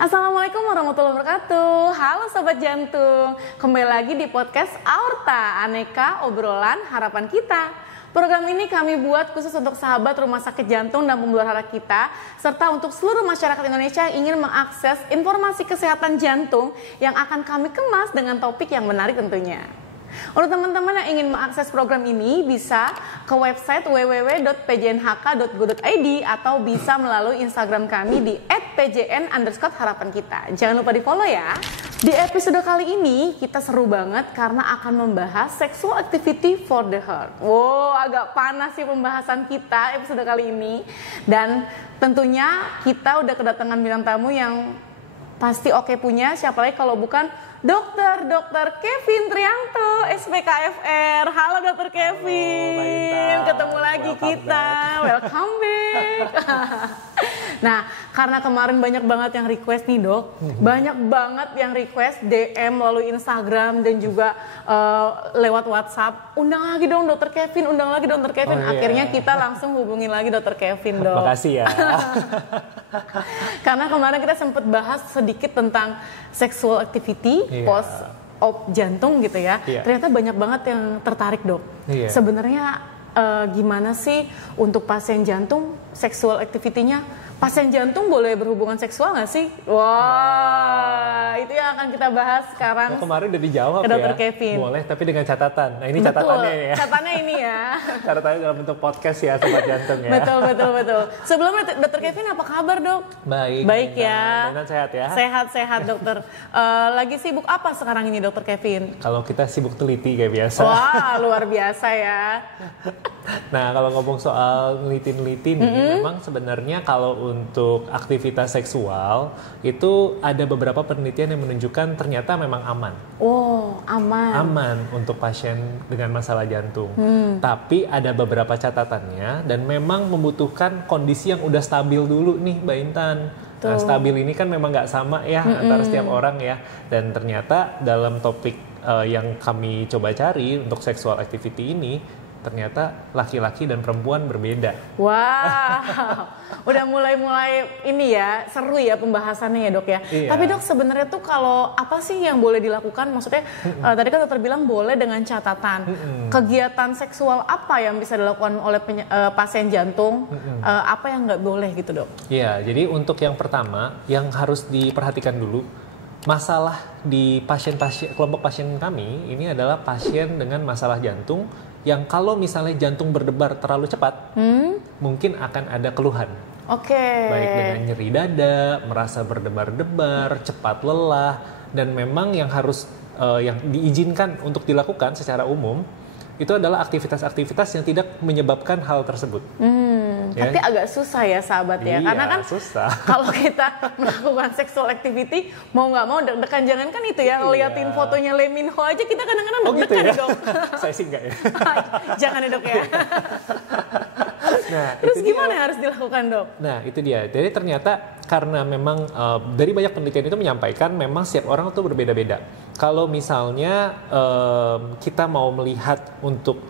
Assalamualaikum warahmatullahi wabarakatuh. Halo Sobat Jantung, kembali lagi di podcast Aorta, Aneka Obrolan Harapan Kita. Program ini kami buat khusus untuk sahabat rumah sakit jantung dan pembuluh darah kita, serta untuk seluruh masyarakat Indonesia yang ingin mengakses informasi kesehatan jantung yang akan kami kemas dengan topik yang menarik tentunya. Untuk teman-teman yang ingin mengakses program ini bisa ke website www.pjnhk.go.id atau bisa melalui Instagram kami di @pjn_harapan kita. Jangan lupa di follow ya. Di episode kali ini kita seru banget karena akan membahas sexual activity for the heart. Wow, agak panas sih pembahasan kita episode kali ini. Dan tentunya kita udah kedatangan bintang tamu yang pasti oke punya, siapa lagi kalau bukan Dr. Kevin Trianto, SPKFR. Halo Dr. Kevin, ketemu lagi kita. Welcome back. Nah, karena kemarin banyak banget yang request nih dok, banyak banget yang request DM melalui Instagram dan juga lewat WhatsApp. Undang lagi dong Dr. Kevin, undang lagi Dr. Kevin. Akhirnya kita langsung hubungin lagi Dr. Kevin dok. Makasih ya. Karena kemarin kita sempat bahas sedikit tentang sexual activity post op jantung gitu ya. Ternyata banyak banget yang tertarik dok. Sebenarnya gimana sih untuk pasien jantung sexual activity-nya? Pasien jantung boleh berhubungan seksual nggak sih? Wah, itu yang akan kita bahas sekarang. Kemarin udah dijawab ke Dr. ya. Kevin. Boleh, tapi dengan catatan. Nah ini betul, catatannya ya. Catatannya ini ya. Catatannya dalam bentuk podcast ya, Sobat Jantung ya. Betul. Sebelumnya Dr. Kevin apa kabar dok? Baik ya. Dan sehat ya. Sehat dokter. Lagi sibuk apa sekarang ini Dr. Kevin? Kalau kita sibuk teliti kayak biasa. Wah, luar biasa ya. Nah kalau ngomong soal neliti-neliti nih, memang sebenarnya kalau untuk aktivitas seksual itu ada beberapa penelitian yang menunjukkan ternyata memang aman. Oh, aman. Aman untuk pasien dengan masalah jantung. Tapi ada beberapa catatannya dan memang membutuhkan kondisi yang udah stabil dulu nih, Mbak Intan. Nah, stabil ini kan memang nggak sama ya antara setiap orang ya. Dan ternyata dalam topik yang kami coba cari untuk sexual activity ini, ternyata laki-laki dan perempuan berbeda. Wow, udah mulai ini ya, seru ya pembahasannya ya dok ya. Iya. Tapi dok sebenarnya tuh kalau apa sih yang boleh dilakukan? Maksudnya tadi kan dokter bilang boleh dengan catatan. Kegiatan seksual apa yang bisa dilakukan oleh pasien jantung? Apa yang nggak boleh gitu dok? Iya, jadi untuk yang pertama yang harus diperhatikan dulu, masalah di kelompok pasien kami ini adalah pasien dengan masalah jantung yang kalau misalnya jantung berdebar terlalu cepat, mungkin akan ada keluhan. Baik dengan nyeri dada, merasa berdebar-debar, cepat lelah, dan memang yang harus yang diizinkan untuk dilakukan secara umum itu adalah aktivitas-aktivitas yang tidak menyebabkan hal tersebut. Ya? Tapi agak susah ya sahabat ya, karena kan susah. Kalau kita melakukan sexual activity mau nggak mau deg-degan, jangan kan itu ya, ngeliatin fotonya Lee Min Ho aja kita kadang-kadang deg-degan gitu ya? Dok. Saya sih enggak ya. Jangan ya dok ya. Nah, terus gimana yang harus dilakukan dok? Nah itu dia, jadi ternyata karena memang dari banyak penelitian itu menyampaikan memang setiap orang itu berbeda-beda. Kalau misalnya kita mau melihat untuk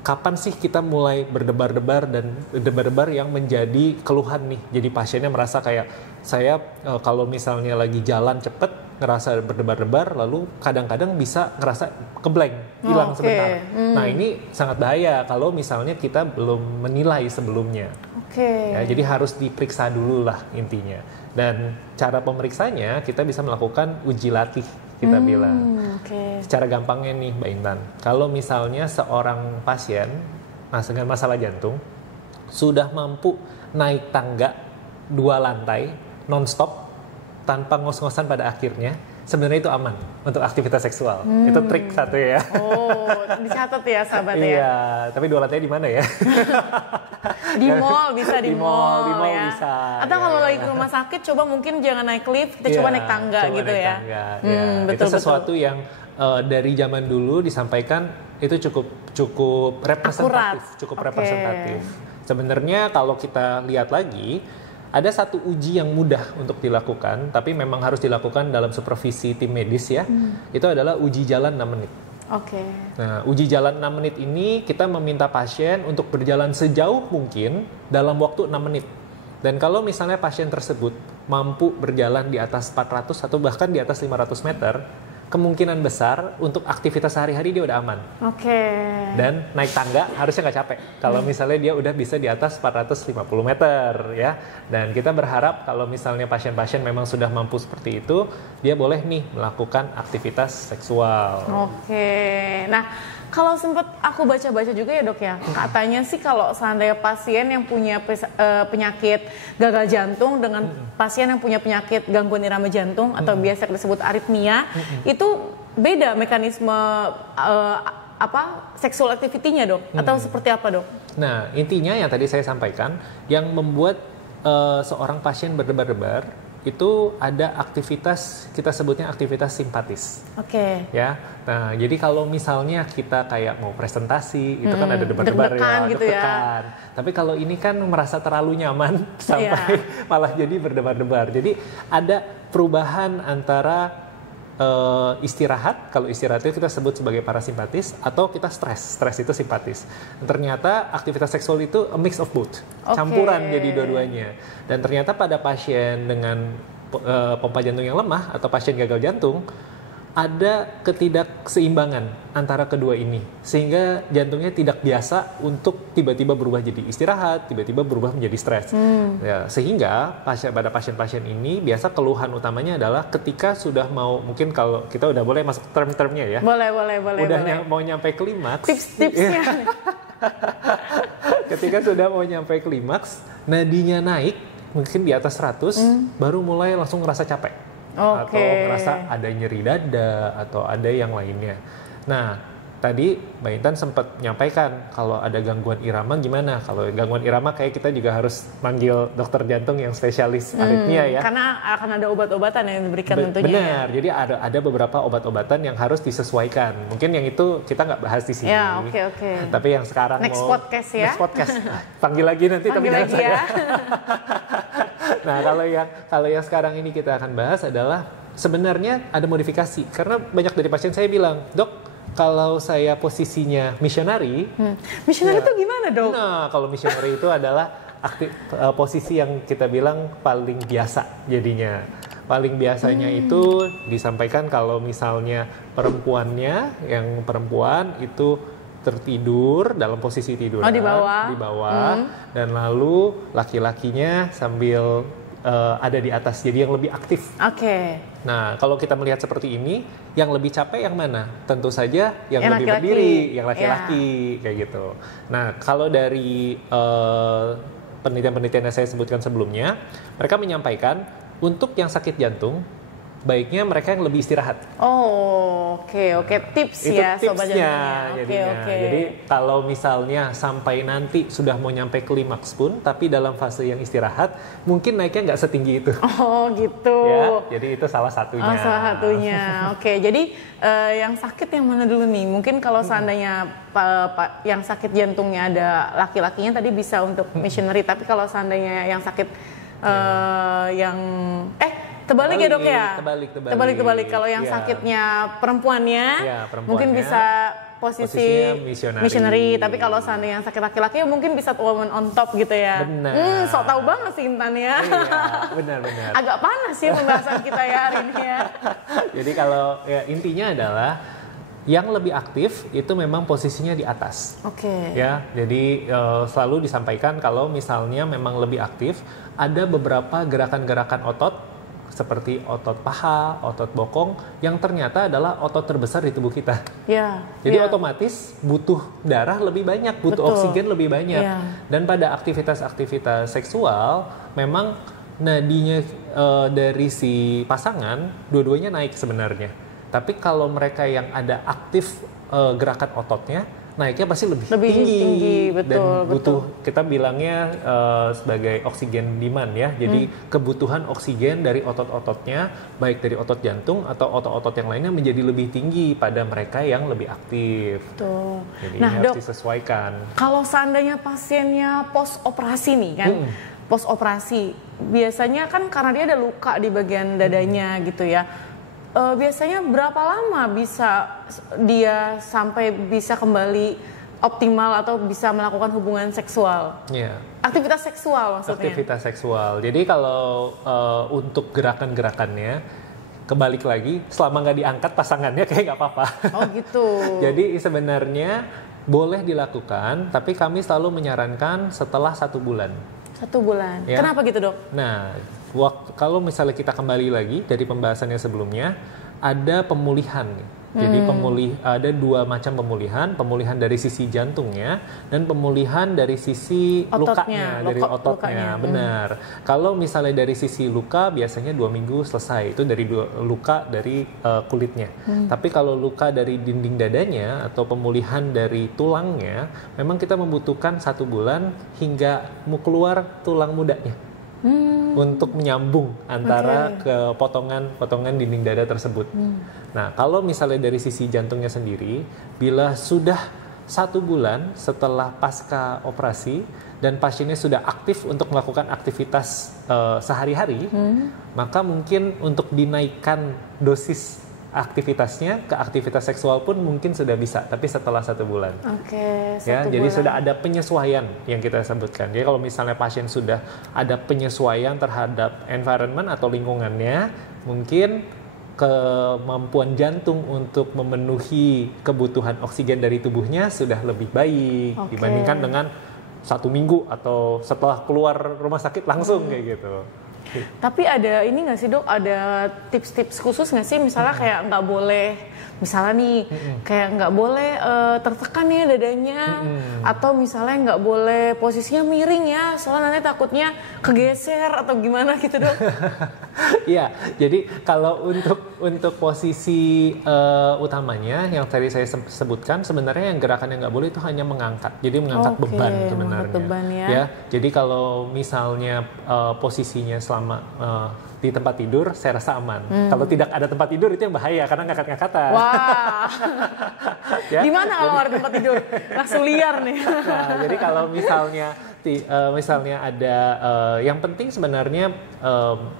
kapan sih kita mulai berdebar-debar dan berdebar-debar yang menjadi keluhan nih. Jadi pasiennya merasa kayak saya kalau misalnya lagi jalan cepet ngerasa berdebar-debar, lalu kadang-kadang bisa ngerasa keblank, hilang sebentar. Nah ini sangat bahaya kalau misalnya kita belum menilai sebelumnya. Ya, jadi harus diperiksa dulu lah intinya. Dan cara pemeriksanya kita bisa melakukan uji latih. Kita bilang, secara gampangnya nih Mbak Intan, kalau misalnya seorang pasien dengan masalah jantung sudah mampu naik tangga 2 lantai non-stop tanpa ngos-ngosan pada akhirnya, sebenarnya itu aman untuk aktivitas seksual. Itu trik satu ya. Oh, dicatat ya sahabat ya. Iya, tapi 2 lantai di mana ya? Di mall bisa, di mall ya. Bisa. Atau kalau lagi ke rumah sakit coba mungkin jangan naik lift, kita coba naik tangga gitu ya. Betul, itu sesuatu yang dari zaman dulu disampaikan itu cukup representatif, representatif. Sebenarnya kalau kita lihat lagi ada satu uji yang mudah untuk dilakukan, tapi memang harus dilakukan dalam supervisi tim medis ya. Itu adalah uji jalan 6 menit. Nah, uji jalan 6 menit ini kita meminta pasien untuk berjalan sejauh mungkin dalam waktu 6 menit. Dan kalau misalnya pasien tersebut mampu berjalan di atas 400 atau bahkan di atas 500 meter, kemungkinan besar untuk aktivitas sehari-hari dia udah aman. Oke. Dan naik tangga harusnya nggak capek. Kalau misalnya dia udah bisa di atas 450 meter ya. Dan kita berharap kalau misalnya pasien-pasien memang sudah mampu seperti itu, dia boleh nih melakukan aktivitas seksual. Oke. Nah, kalau sempat aku baca-baca juga ya dok ya, katanya sih kalau seandainya pasien yang punya penyakit gagal jantung dengan pasien yang punya penyakit gangguan irama jantung atau biasa disebut aritmia, itu beda mekanisme sexual activity-nya dok? Atau seperti apa dok? Nah, intinya yang tadi saya sampaikan, yang membuat seorang pasien berdebar-debar, itu ada aktivitas, kita sebutnya aktivitas simpatis. Oke. Ya, nah jadi kalau misalnya kita kayak mau presentasi, itu kan ada debar-debar ya, gitu deg-degan. Tapi kalau ini kan merasa terlalu nyaman sampai malah jadi berdebar-debar. Jadi ada perubahan antara istirahat, kalau istirahat itu kita sebut sebagai parasimpatis, atau kita stres itu simpatis. Dan ternyata aktivitas seksual itu a mix of both, campuran jadi dua-duanya. Dan ternyata pada pasien dengan pompa jantung yang lemah atau pasien gagal jantung, ada ketidakseimbangan antara kedua ini, sehingga jantungnya tidak biasa untuk tiba-tiba berubah jadi istirahat, tiba-tiba berubah menjadi stres. Ya, sehingga pada pasien-pasien ini biasa keluhan utamanya adalah ketika sudah mau, mungkin kalau kita udah boleh masuk term-termnya ya. Boleh. Udah mau nyampe klimaks. Tips-tipsnya. Ketika sudah mau nyampe klimaks, nadinya naik, mungkin di atas 100, baru mulai langsung ngerasa capek. Atau ngerasa ada nyeri dada atau ada yang lainnya. Nah, tadi Mbak Intan sempat menyampaikan kalau ada gangguan irama gimana? Kalau gangguan irama kayak kita juga harus manggil dokter jantung yang spesialis aritmia ya. Karena akan ada obat-obatan yang diberikan tentunya. Benar, jadi ada beberapa obat-obatan yang harus disesuaikan. Mungkin yang itu kita nggak bahas di sini. Ya, oke. Tapi yang sekarang next podcast ya. Next podcast. Panggil lagi nanti, tapi jangan saya. Nah, kalau yang sekarang ini kita akan bahas adalah sebenarnya ada modifikasi. Karena banyak dari pasien saya bilang, "Dok, kalau saya posisinya missionary." Missionary itu gimana dok? Nah, kalau missionary itu adalah posisi yang kita bilang paling biasa jadinya. Paling biasanya itu disampaikan kalau misalnya perempuannya, yang perempuan itu tertidur dalam posisi tiduran di bawah. Dan lalu laki-lakinya sambil ada di atas, jadi yang lebih aktif. Oke. Nah, kalau kita melihat seperti ini, yang lebih capek yang mana? Tentu saja yang lebih laki-laki. berdiri, yang laki-laki, kayak gitu. Nah, kalau dari penelitian-penelitian yang saya sebutkan sebelumnya, mereka menyampaikan untuk yang sakit jantung, baiknya mereka yang lebih istirahat. Oke. Tips itu ya sobat jantungnya. Oke. Jadi kalau misalnya sampai nanti sudah mau nyampe klimaks pun, tapi dalam fase yang istirahat, mungkin naiknya nggak setinggi itu. Oh gitu. Ya, jadi itu salah satunya. Oke, jadi yang sakit yang mana dulu nih? Mungkin kalau seandainya yang sakit jantungnya ada laki-lakinya tadi bisa untuk missionary, tapi kalau seandainya yang sakit Terbalik ya dok ya? Terbalik. Kalau yang sakitnya perempuannya, mungkin bisa posisi missionary. Tapi kalau seandainya yang sakit laki-laki, mungkin bisa woman on top gitu ya. Benar. Sok tahu banget sih Intan ya. Iya, benar. Agak panas ya pembahasan kita ya hari ini ya. Jadi kalau intinya adalah yang lebih aktif itu memang posisinya di atas. Oke. Ya, jadi selalu disampaikan kalau misalnya memang lebih aktif, ada beberapa gerakan-gerakan otot seperti otot paha, otot bokong yang ternyata adalah otot terbesar di tubuh kita. Jadi otomatis butuh darah lebih banyak, butuh oksigen lebih banyak. Dan pada aktivitas-aktivitas seksual memang nadinya dari si pasangan dua-duanya naik sebenarnya. Tapi kalau mereka yang ada aktif gerakan ototnya, naiknya pasti lebih tinggi. Dan butuh, kita bilangnya sebagai oksigen demand ya. Jadi kebutuhan oksigen dari otot-ototnya, baik dari otot jantung atau otot-otot yang lainnya menjadi lebih tinggi pada mereka yang lebih aktif. Betul. Jadi nah harus dok, disesuaikan. Kalau seandainya pasiennya post operasi nih kan, post operasi biasanya kan karena dia ada luka di bagian dadanya gitu ya. Biasanya berapa lama bisa dia sampai bisa kembali optimal atau bisa melakukan hubungan seksual. Iya. Aktivitas seksual maksudnya. Aktivitas seksual. Jadi kalau untuk gerakan-gerakannya, kebalik lagi, selama nggak diangkat pasangannya kayak nggak apa-apa. Oh gitu. Jadi sebenarnya boleh dilakukan, tapi kami selalu menyarankan setelah 1 bulan. 1 bulan. Ya. Kenapa gitu, Dok? Nah, kalau misalnya kita kembali lagi dari pembahasannya sebelumnya, ada pemulihan. Jadi ada 2 macam pemulihan dari sisi jantungnya dan pemulihan dari sisi lukanya, dari ototnya. Benar. Kalau misalnya dari sisi luka biasanya 2 minggu selesai, itu dari luka dari kulitnya. Tapi kalau luka dari dinding dadanya atau pemulihan dari tulangnya, memang kita membutuhkan 1 bulan hingga mau keluar tulang mudanya. Untuk menyambung antara ke potongan dinding dada tersebut. Nah, kalau misalnya dari sisi jantungnya sendiri, bila sudah 1 bulan setelah pasca operasi dan pasiennya sudah aktif untuk melakukan aktivitas sehari-hari, maka mungkin untuk dinaikkan dosis aktivitasnya ke aktivitas seksual pun mungkin sudah bisa, tapi setelah 1 bulan. Oke, 1 ya, bulan. jadi sudah ada penyesuaian yang kita sebutkan. Jadi kalau misalnya pasien sudah ada penyesuaian terhadap environment atau lingkungannya, mungkin kemampuan jantung untuk memenuhi kebutuhan oksigen dari tubuhnya sudah lebih baik dibandingkan dengan 1 minggu atau setelah keluar rumah sakit langsung kayak gitu. Tapi ada ini nggak sih, Dok, ada tips-tips khusus nggak sih, misalnya kayak nggak boleh, misalnya nih kayak nggak boleh tertekan ya dadanya, atau misalnya nggak boleh posisinya miring ya, soalnya nanti takutnya kegeser atau gimana gitu, Dok? Iya, jadi kalau untuk posisi utamanya yang tadi saya sebutkan, sebenarnya yang gerakan yang nggak boleh itu hanya mengangkat, jadi mengangkat beban sebenarnya. Beban, ya. Jadi kalau misalnya posisinya selama di tempat tidur, saya rasa aman. Kalau tidak ada tempat tidur itu yang bahaya karena ngangkat-ngangkatan. Wah, ya? Di mana kalau ada tempat tidur? Langsung liar nih. Nah, jadi kalau misalnya ada, yang penting sebenarnya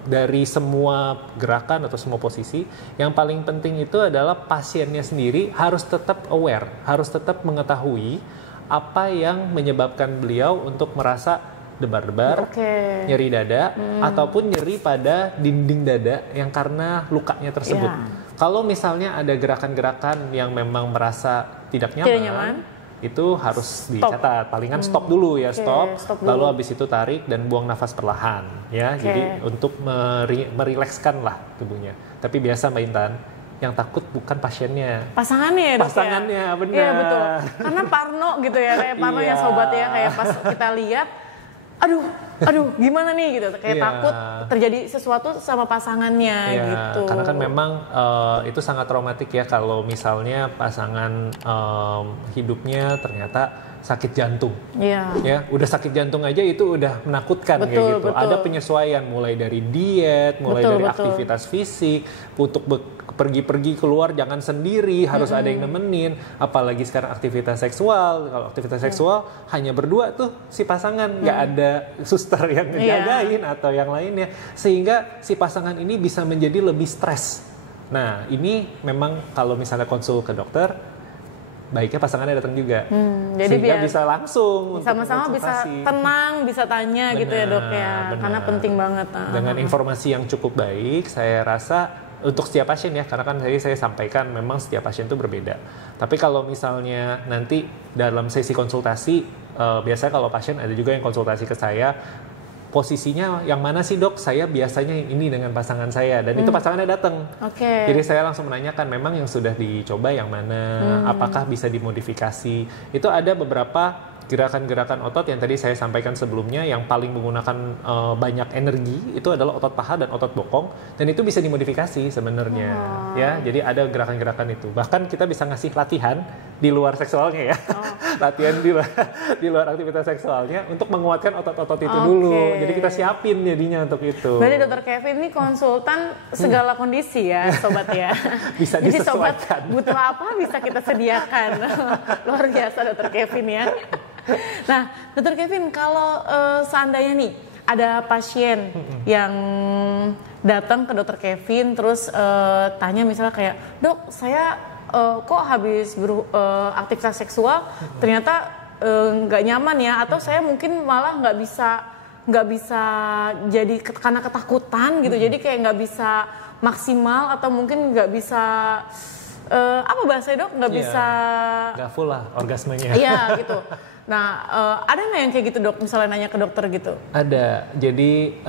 dari semua gerakan atau semua posisi, yang paling penting itu adalah pasiennya sendiri harus tetap aware, harus tetap mengetahui apa yang menyebabkan beliau untuk merasa debar-debar, nyeri dada, ataupun nyeri pada dinding dada yang karena lukanya tersebut. Kalau misalnya ada gerakan-gerakan yang memang merasa tidak nyaman, itu harus dicatat. Palingan stop dulu ya, stop lalu habis itu tarik dan buang nafas perlahan ya. Jadi untuk merilekskan lah tubuhnya. Tapi biasa Mbak Intan, yang takut bukan pasiennya, pasangannya, Dok. Pasangannya, ya? benar. Iya betul. Karena parno gitu ya, kayak parno ya sobat ya, kayak pas kita lihat, aduh gimana nih gitu, kayak takut terjadi sesuatu sama pasangannya gitu. Karena kan memang itu sangat traumatik ya kalau misalnya pasangan hidupnya ternyata sakit jantung. Ya, udah sakit jantung aja itu udah menakutkan kayak gitu. Ada penyesuaian mulai dari diet, mulai dari aktivitas fisik, untuk pergi-pergi keluar jangan sendiri, harus ada yang nemenin. Apalagi sekarang aktivitas seksual. Kalau aktivitas seksual hanya berdua tuh si pasangan, nggak ada suster yang ngejagain atau yang lainnya, sehingga si pasangan ini bisa menjadi lebih stres. Nah, ini memang kalau misalnya konsul ke dokter, baiknya pasangannya datang juga, jadi sehingga biar bisa langsung sama-sama bisa tenang, bisa tanya gitu ya, Dok ya, karena penting banget. Dengan informasi yang cukup baik, saya rasa untuk setiap pasien ya, karena kan saya sampaikan memang setiap pasien itu berbeda. Tapi kalau misalnya nanti dalam sesi konsultasi, biasanya kalau pasien ada juga yang konsultasi ke saya, posisinya yang mana sih, Dok? Saya biasanya ini dengan pasangan saya, dan itu pasangannya datang. Jadi saya langsung menanyakan memang yang sudah dicoba yang mana, apakah bisa dimodifikasi. Itu ada beberapa gerakan-gerakan otot yang tadi saya sampaikan sebelumnya yang paling menggunakan banyak energi itu adalah otot paha dan otot bokong, dan itu bisa dimodifikasi sebenarnya. Ya, jadi ada gerakan-gerakan itu. Bahkan kita bisa ngasih latihan di luar seksualnya ya. Latihan di luar aktivitas seksualnya untuk menguatkan otot-otot itu dulu. Jadi kita siapin jadinya untuk itu. Berarti Dr. Kevin ini konsultan segala kondisi ya, sobat ya. Bisa jadi disesuaikan. Sobat butuh apa bisa kita sediakan. Luar biasa Dr. Kevin ya. Nah, Dr. Kevin, kalau seandainya nih ada pasien yang datang ke Dr. Kevin terus tanya misalnya kayak, Dok, saya kok habis aktivitas seksual ternyata nggak nyaman ya, atau saya mungkin malah nggak bisa jadi karena ketakutan gitu, jadi kayak nggak bisa maksimal, atau mungkin nggak bisa apa bahasanya dok, nggak bisa nggak full lah orgasmenya. Iya gitu. Nah, ada nggak yang kayak gitu dok, misalnya nanya ke dokter gitu? Ada, jadi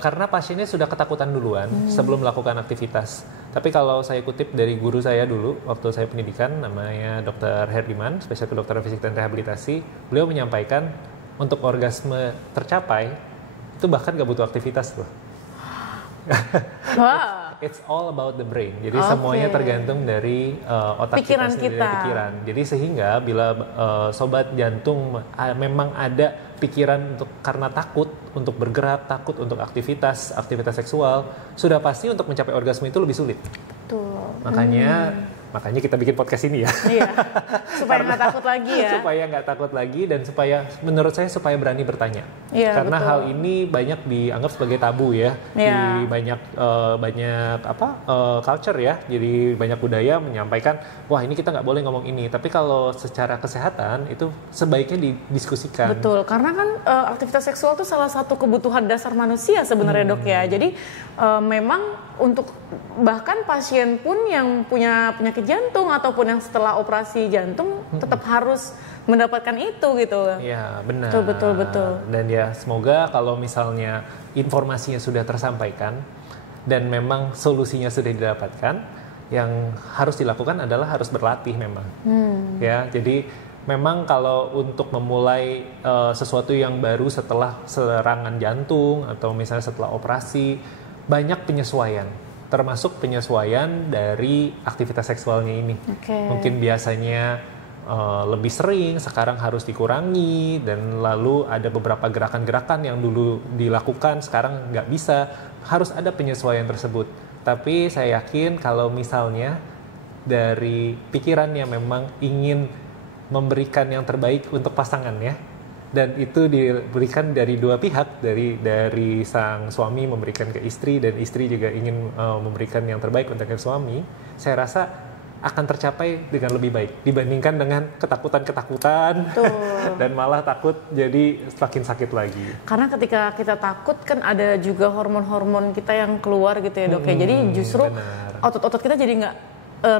karena pasiennya sudah ketakutan duluan sebelum melakukan aktivitas. Tapi kalau saya kutip dari guru saya dulu, waktu saya pendidikan, namanya Dr. Herdiman, spesial kedokteran fisik dan rehabilitasi, beliau menyampaikan untuk orgasme tercapai, itu bahkan nggak butuh aktivitas loh. Wah. It's all about the brain. Jadi semuanya tergantung dari otak pikiran kita sendiri, dari pikiran. Jadi sehingga bila sobat jantung memang ada pikiran karena takut untuk bergerak, takut untuk aktivitas seksual, sudah pasti untuk mencapai orgasme itu lebih sulit. Betul. Makanya kita bikin podcast ini ya. Iya. Supaya nggak takut lagi ya. Supaya nggak takut lagi, dan menurut saya supaya berani bertanya. Iya, karena betul. hal ini banyak dianggap sebagai tabu ya. Iya. Di banyak culture ya. Jadi banyak budaya menyampaikan, wah ini kita nggak boleh ngomong ini. Tapi kalau secara kesehatan itu sebaiknya didiskusikan. Betul, karena kan aktivitas seksual itu salah satu kebutuhan dasar manusia sebenarnya dok ya. Jadi memang untuk bahkan pasien pun yang punya penyakit jantung ataupun yang setelah operasi jantung tetap harus mendapatkan itu gitu. Iya benar. Betul. Dan ya semoga kalau misalnya informasinya sudah tersampaikan dan memang solusinya sudah didapatkan, yang harus dilakukan adalah harus berlatih memang. Ya, jadi memang kalau untuk memulai sesuatu yang baru setelah serangan jantung atau misalnya setelah operasi, banyak penyesuaian, termasuk penyesuaian dari aktivitas seksualnya ini. Mungkin biasanya lebih sering, sekarang harus dikurangi, dan lalu ada beberapa gerakan-gerakan yang dulu dilakukan, sekarang nggak bisa, harus ada penyesuaian tersebut. Tapi saya yakin kalau misalnya dari pikirannya memang ingin memberikan yang terbaik untuk pasangannya, dan itu diberikan dari dua pihak, dari sang suami memberikan ke istri dan istri juga ingin memberikan yang terbaik untuk suami, saya rasa akan tercapai dengan lebih baik dibandingkan dengan ketakutan dan malah takut jadi semakin sakit lagi. Karena ketika kita takut kan ada juga hormon-hormon kita yang keluar gitu ya dok ya. Jadi justru otot-otot kita jadi nggak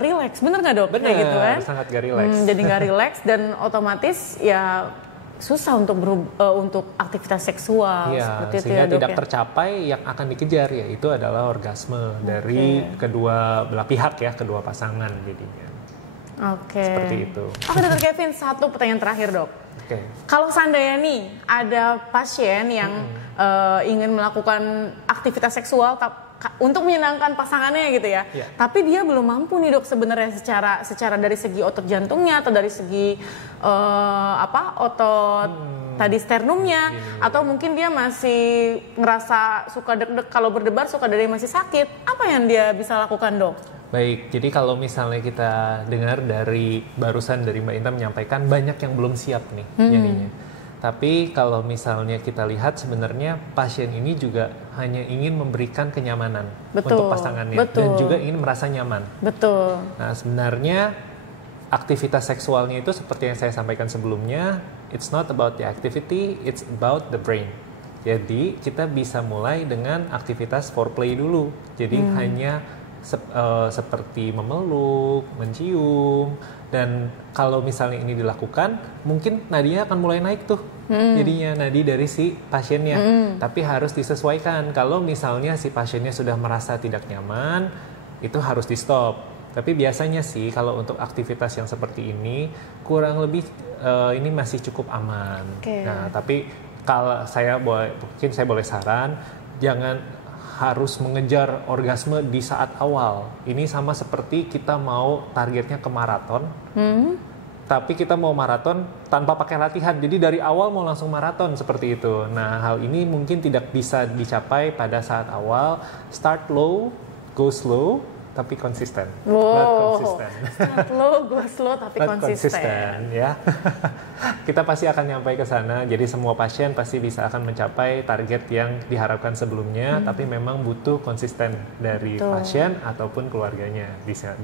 relax, bener nggak dok? Bener, kayak gitu kan? Sangat nggak relax. Jadi nggak relax dan otomatis ya susah untuk aktivitas seksual seperti itu sehingga ya dok, tidak tercapai yang akan dikejar, yaitu adalah orgasme dari kedua belah pihak ya, kedua pasangan jadinya. Seperti itu. Oke dokter Kevin, satu pertanyaan terakhir dok. Kalau seandainya nih ada pasien yang ingin melakukan aktivitas seksual untuk menyenangkan pasangannya gitu ya, tapi dia belum mampu nih dok sebenarnya secara dari segi otot jantungnya atau dari segi otot tadi sternumnya, atau mungkin dia masih ngerasa suka deg-deg kalau berdebar, suka dari masih sakit, apa yang dia bisa lakukan dok? Baik, jadi kalau misalnya kita dengar barusan dari Mbak Intan menyampaikan banyak yang belum siap nih jadinya. Tapi kalau misalnya kita lihat sebenarnya pasien ini juga hanya ingin memberikan kenyamanan untuk pasangannya dan juga ingin merasa nyaman. Betul. Nah sebenarnya aktivitas seksualnya itu seperti yang saya sampaikan sebelumnya, it's not about the activity, it's about the brain. Jadi kita bisa mulai dengan aktivitas foreplay dulu. Jadi hanya seperti memeluk, mencium, dan kalau misalnya ini dilakukan, mungkin nadinya akan mulai naik tuh, jadinya nadi dari si pasiennya. Tapi harus disesuaikan. Kalau misalnya si pasiennya sudah merasa tidak nyaman, itu harus di stop. Tapi biasanya sih kalau untuk aktivitas yang seperti ini kurang lebih ini masih cukup aman. Nah, tapi kalau mungkin saya boleh saran, jangan harus mengejar orgasme di saat awal. Ini sama seperti kita mau targetnya ke maraton, tapi kita mau maraton tanpa pakai latihan. Jadi dari awal mau langsung maraton seperti itu. Nah, hal ini mungkin tidak bisa dicapai pada saat awal. Start low, go slow, tapi konsisten. Start low, go slow, tapi konsisten. Ya. Kita pasti akan nyampai ke sana. Jadi semua pasien pasti bisa akan mencapai target yang diharapkan sebelumnya, tapi memang butuh konsisten dari pasien ataupun keluarganya. Bisa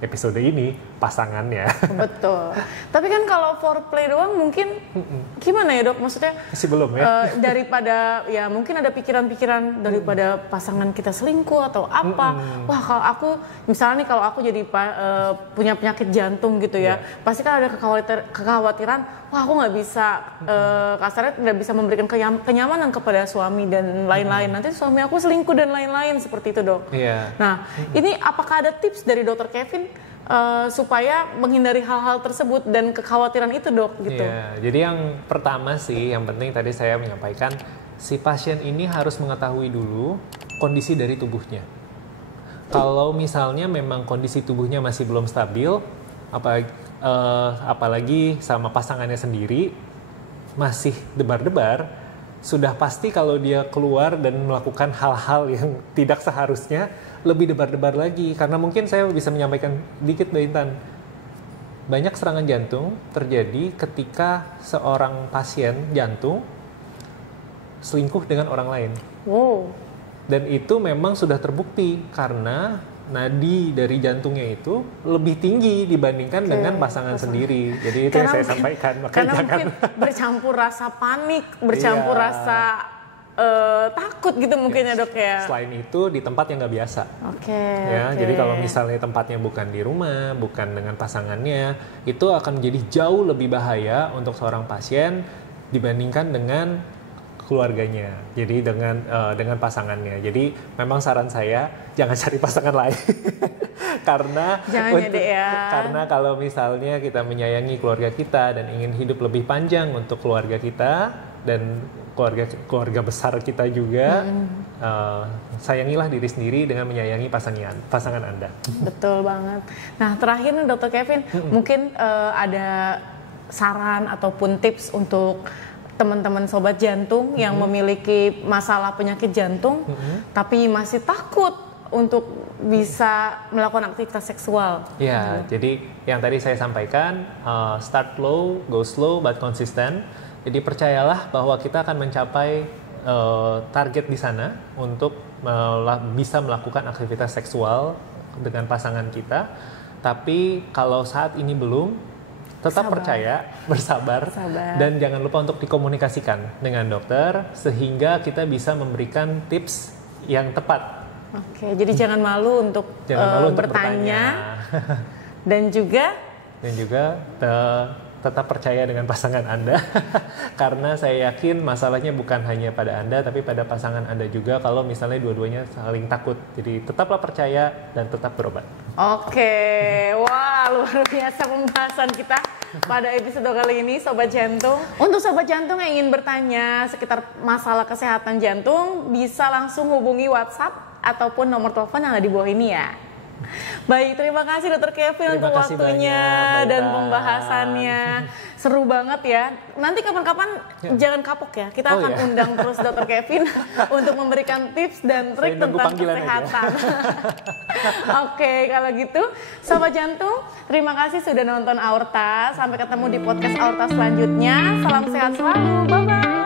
episode ini pasangannya. Betul. Tapi kan kalau foreplay doang mungkin gimana ya dok? Maksudnya masih belum ya? Daripada ya mungkin ada pikiran-pikiran daripada pasangan kita selingkuh atau apa. Wah kalau aku misalnya nih kalau aku jadi punya penyakit jantung gitu ya, pasti kan ada kekhawatiran. Wah aku nggak bisa kasarnya tidak bisa memberikan kenyamanan kepada suami dan lain-lain. Nanti suami aku selingkuh dan lain-lain seperti itu dok. Iya. Nah ini apakah ada tips dari dokter Kevin supaya menghindari hal-hal tersebut dan kekhawatiran itu dok gitu? Iya. Jadi yang pertama sih yang penting tadi saya menyampaikan si pasien ini harus mengetahui dulu kondisi dari tubuhnya. Kalau misalnya memang kondisi tubuhnya masih belum stabil, apalagi sama pasangannya sendiri masih debar-debar, sudah pasti kalau dia keluar dan melakukan hal-hal yang tidak seharusnya lebih debar-debar lagi. Karena mungkin saya bisa menyampaikan dikit Mbak Intan, banyak serangan jantung terjadi ketika seorang pasien jantung selingkuh dengan orang lain. Wow. Dan itu memang sudah terbukti karena nadi dari jantungnya itu lebih tinggi dibandingkan dengan pasangan sendiri. Jadi itu yang saya sampaikan. Karena mungkin bercampur rasa panik, bercampur rasa takut gitu mungkin ya dok ya. Selain itu di tempat yang nggak biasa. Jadi kalau misalnya tempatnya bukan di rumah, bukan dengan pasangannya, itu akan menjadi jauh lebih bahaya untuk seorang pasien dibandingkan dengan keluarganya, jadi dengan pasangannya. Jadi memang saran saya jangan cari pasangan lain karena karena kalau misalnya kita menyayangi keluarga kita dan ingin hidup lebih panjang untuk keluarga kita dan keluarga besar kita juga, sayangilah diri sendiri dengan menyayangi pasangan Anda. Betul banget. Nah terakhir nih Dr. Kevin, mungkin ada saran ataupun tips untuk teman-teman sobat jantung yang memiliki masalah penyakit jantung tapi masih takut untuk bisa melakukan aktivitas seksual. Ya, jadi yang tadi saya sampaikan, start low, go slow but consistent. Jadi percayalah bahwa kita akan mencapai target di sana untuk bisa melakukan aktivitas seksual dengan pasangan kita. Tapi kalau saat ini belum, tetap percaya, bersabar, dan jangan lupa untuk dikomunikasikan dengan dokter sehingga kita bisa memberikan tips yang tepat. Oke, jadi jangan malu untuk bertanya dan juga tetap percaya dengan pasangan Anda karena saya yakin masalahnya bukan hanya pada Anda tapi pada pasangan Anda juga kalau misalnya dua-duanya saling takut. Jadi tetaplah percaya dan tetap berobat. Oke, wah luar biasa pembahasan kita pada episode kali ini Sobat Jantung. Untuk Sobat Jantung yang ingin bertanya sekitar masalah kesehatan jantung bisa langsung hubungi WhatsApp ataupun nomor telepon yang ada di bawah ini ya. Baik, terima kasih Dr. Kevin untuk waktunya dan pembahasannya. Seru banget ya. Nanti kapan-kapan jangan kapok ya. Kita akan undang terus Dr. Kevin untuk memberikan tips dan trik tentang kesehatan. Oke, kalau gitu Sobat Jantung, terima kasih sudah nonton Aorta. Sampai ketemu di podcast Aorta selanjutnya. Salam sehat selalu. Bye-bye.